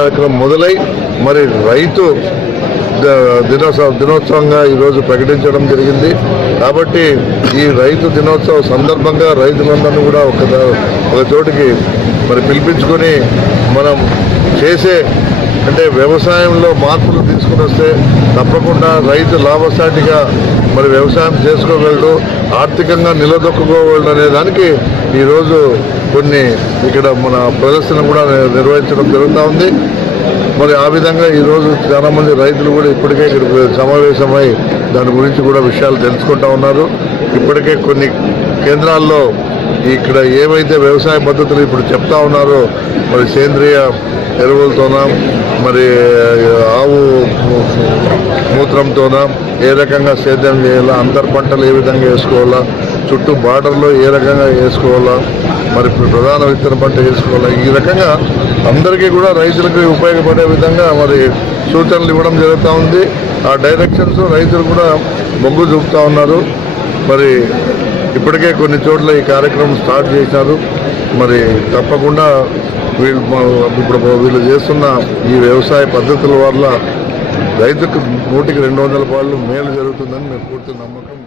కార్యక్రమం మొదలై మరి రైతు దినోత్సవంగా ఈరోజు ప్రకటించడం జరిగింది. కాబట్టి ఈ రైతు దినోత్సవ సందర్భంగా రైతులందరినీ కూడా ఒక చోటికి మరి పిలిపించుకొని మనం చేసే అంటే వ్యవసాయంలో మార్పులు తీసుకుని వస్తే తప్పకుండా రైతు లాభసాటిగా మరి వ్యవసాయం చేసుకోగలడు, ఆర్థికంగా నిలదొక్కుకోగలడు అనే దానికి ఈరోజు కొన్ని ఇక్కడ మన ప్రదర్శన కూడా నిర్వహించడం జరుగుతూ ఉంది. మరి ఆ విధంగా ఈరోజు చాలామంది రైతులు కూడా ఇప్పటికే ఇక్కడ సమావేశమై దాని గురించి కూడా విషయాలు తెలుసుకుంటా ఉన్నారు. ఇప్పటికే కొన్ని కేంద్రాల్లో ఇక్కడ ఏవైతే వ్యవసాయ పద్ధతులు ఇప్పుడు చెప్తా ఉన్నారో మరి సేంద్రియ ఎరువులతోనా మరి ఆవు మూత్రంతోనా ఏ రకంగా సేద్యం చేయాలా, అంతర్ పంటలు ఏ విధంగా వేసుకోవాలా, చుట్టూ బార్డర్లో ఏ రకంగా వేసుకోవాలా, మరి ప్రధాన విత్తన పంట వేసుకోవాలా, ఈ రకంగా అందరికీ కూడా రైతులకు ఉపయోగపడే విధంగా మరి సూచనలు ఇవ్వడం జరుగుతూ ఉంది. ఆ డైరెక్షన్స్ రైతులు కూడా మొగ్గు చూపుతూ ఉన్నారు. మరి ఇప్పటికే కొన్ని చోట్ల ఈ కార్యక్రమం స్టార్ట్ చేశారు. మరి తప్పకుండా వీళ్ళు చేస్తున్న ఈ వ్యవసాయ పద్ధతుల వల్ల రైతుకు 100కి 200 మేలు జరుగుతుందని మేము పూర్తి నమ్మకం.